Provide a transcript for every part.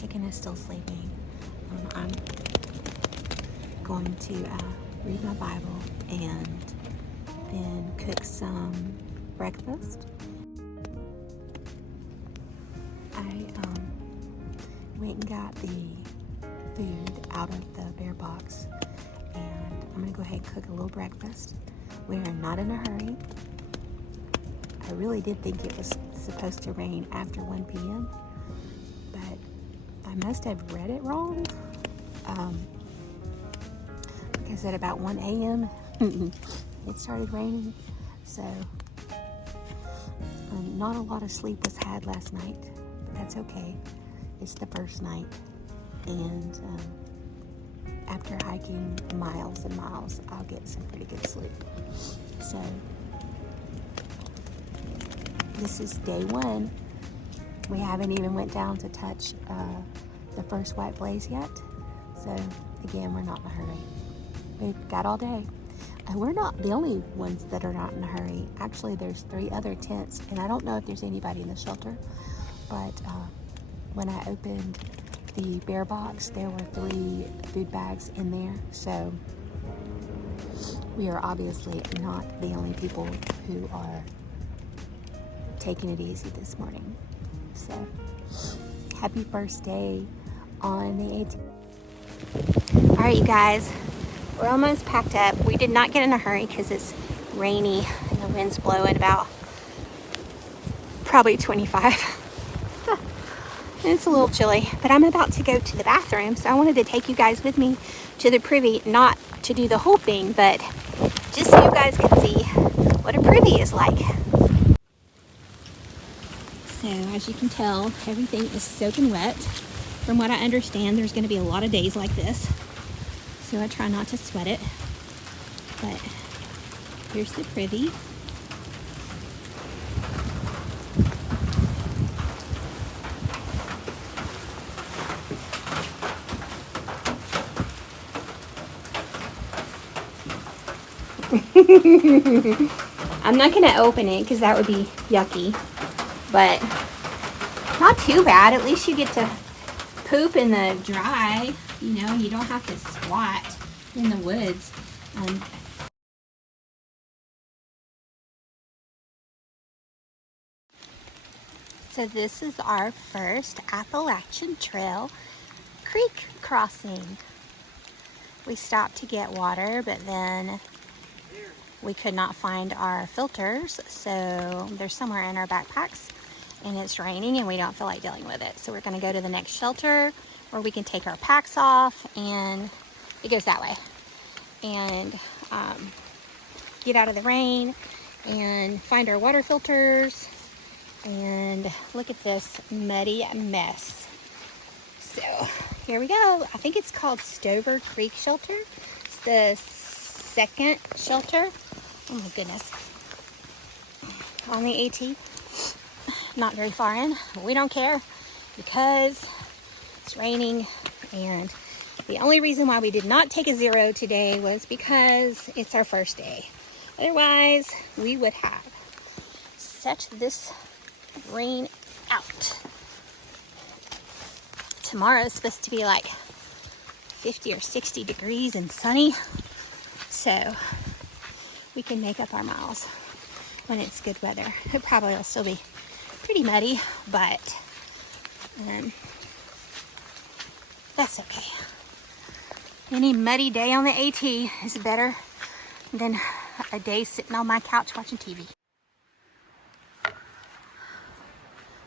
chicken is still sleeping. I'm going to read my Bible and then cook some breakfast. I went and got the food out of the bear box, and I'm gonna go ahead and cook a little breakfast. We are not in a hurry. I really did think it was supposed to rain after 1 p.m., but I must have read it wrong. Like I said, about 1 a.m. it started raining, so not a lot of sleep was had last night, but that's okay. It's the first night, and after hiking miles and miles, I'll get some pretty good sleep. So this is day 1. We haven't even went down to touch the first white blaze yet. So again, we're not in a hurry. We've got all day. And we're not the only ones that are not in a hurry. Actually, there's 3 other tents, and I don't know if there's anybody in the shelter, but when I opened the bear box, there were 3 food bags in there. So we are obviously not the only people who are taking it easy this morning. So happy first day on the 18th. All right, you guys, we're almost packed up. We did not get in a hurry because it's rainy and the wind's blowing about probably 25. And it's a little chilly, but I'm about to go to the bathroom, so I wanted to take you guys with me to the privy, not to do the whole thing, but just so you guys can see what a privy is like. So as you can tell, everything is soaking wet. From what I understand, there's going to be a lot of days like this, so I try not to sweat it. But here's the privy. I'm not going to open it because that would be yucky, but not too bad. At least you get to poop in the dry, you know, and you don't have to squat in the woods. So this is our first Appalachian Trail creek crossing. We stopped to get water, but then we could not find our filters, so they're somewhere in our backpacks, and it's raining and we don't feel like dealing with it. So we're gonna go to the next shelter where we can take our packs off, and it goes that way, and get out of the rain and find our water filters. And look at this muddy mess. So here we go. I think it's called Stover Creek Shelter. It's the second shelter. Oh my goodness. On the AT. Not very far in. We don't care because it's raining, and the only reason why we did not take a 0 today was because it's our first day. Otherwise, we would have set this rain out. Tomorrow is supposed to be like 50 or 60 degrees and sunny, so we can make up our miles when it's good weather. It probably will still be pretty muddy, but that's okay. Any muddy day on the AT is better than a day sitting on my couch watching TV.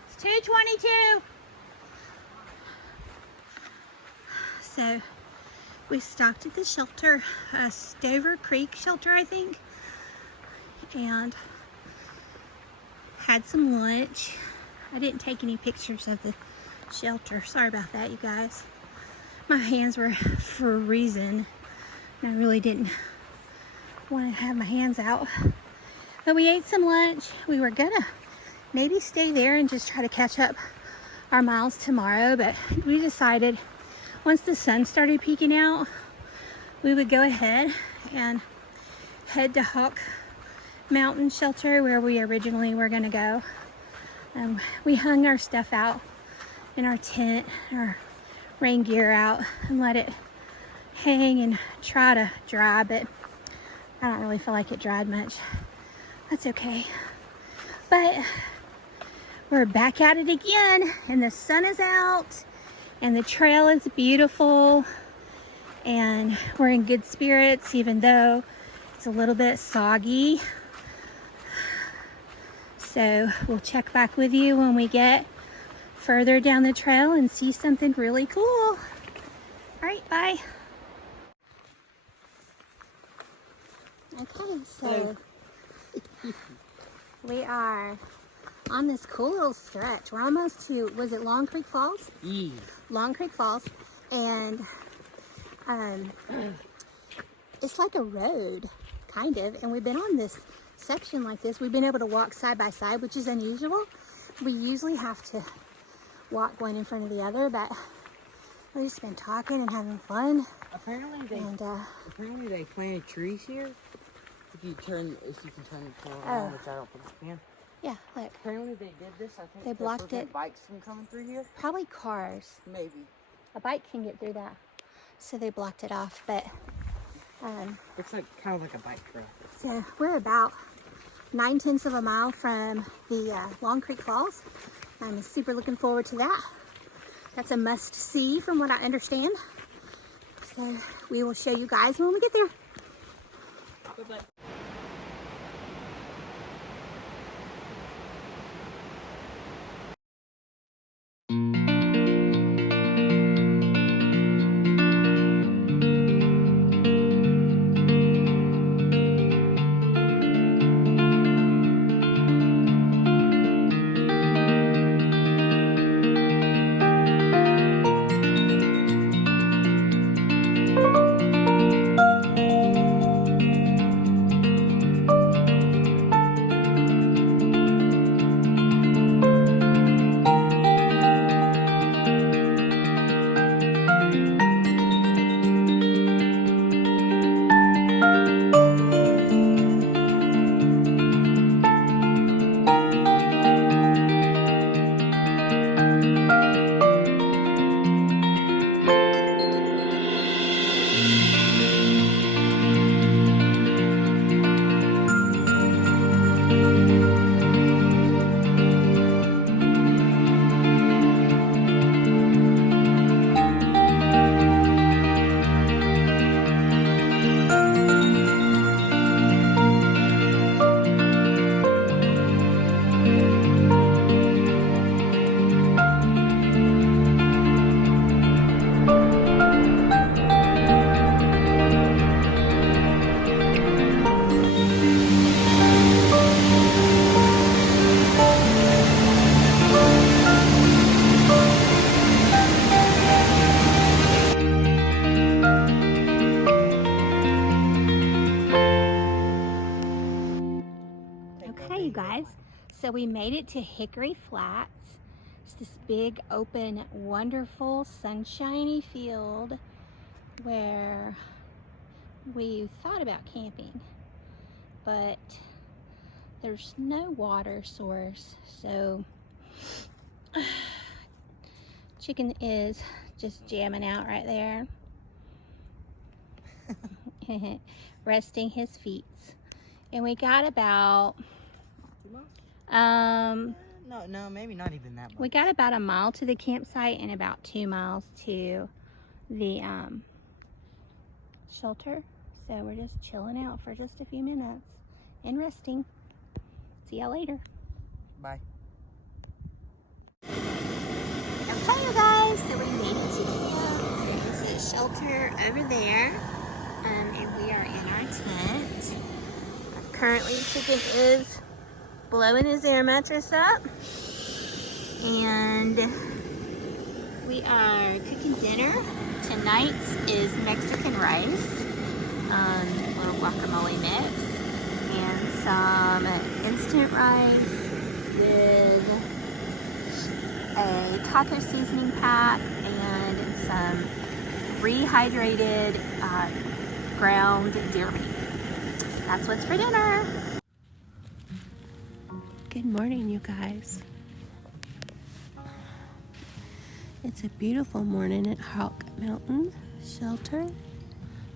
It's 2:22. So we stopped at the shelter, Stover Creek Shelter, I think, and had some lunch. I didn't take any pictures of the shelter. Sorry about that, you guys. My hands were freezing, and I really didn't want to have my hands out. But we ate some lunch. We were gonna maybe stay there and just try to catch up our miles tomorrow, but we decided once the sun started peeking out, we would go ahead and head to Hawk Mountain Shelter, where we originally were going to go. We hung our stuff out in our tent, our rain gear out, and let it hang and try to dry, but I don't really feel like it dried much. That's okay. But we're back at it again, and the sun is out, and the trail is beautiful, and we're in good spirits, even though it's a little bit soggy. So we'll check back with you when we get further down the trail and see something really cool. All right, bye. Okay, so we are on this cool little stretch. We're almost to, was it Long Creek Falls? Yeah. Long Creek Falls, and it's like a road, kind of, and we've been on this section like this. We've been able to walk side by side, which is unusual. We usually have to walk one in front of the other, but we've just been talking and having fun. Apparently they planted trees here. If you can turn the car around, which I don't think you can. Yeah, look. Apparently they did this. I think they blocked it. Bikes from coming through here. Probably cars. Maybe. A bike can get through that. So they blocked it off, but looks like kind of like a bike trail. So we're about 9/10 of a mile from the Long Creek Falls. I'm super looking forward to that. That's a must see from what I understand. So we will show you guys when we get there. Bye-bye. Okay, you guys, so we made it to Hickory Flats. It's this big, open, wonderful, sunshiny field where we thought about camping, but there's no water source, so chicken is just jamming out right there, resting his feet. And we got about 2 miles? No, maybe not even that much. We got about a mile to the campsite and about 2 miles to the shelter. So we're just chilling out for just a few minutes and resting. See y'all later. Bye. Okay, you guys, so we made it to the shelter over there, and we are in our tent. Currently, Chicken is blowing his air mattress up, and we are cooking dinner. Tonight is Mexican rice, a little guacamole mix, and some instant rice with a taco seasoning pack and some rehydrated ground deer meat. That's what's for dinner. Good morning, you guys. It's a beautiful morning at Hawk Mountain Shelter.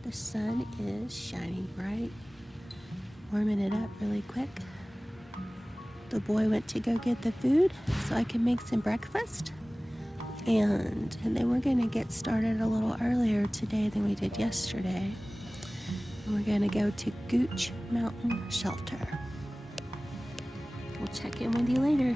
The sun is shining bright, warming it up really quick. The boy went to go get the food so I can make some breakfast. And then we're going to get started a little earlier today than we did yesterday. And we're going to go to Gooch Mountain Shelter. We'll check in with you later.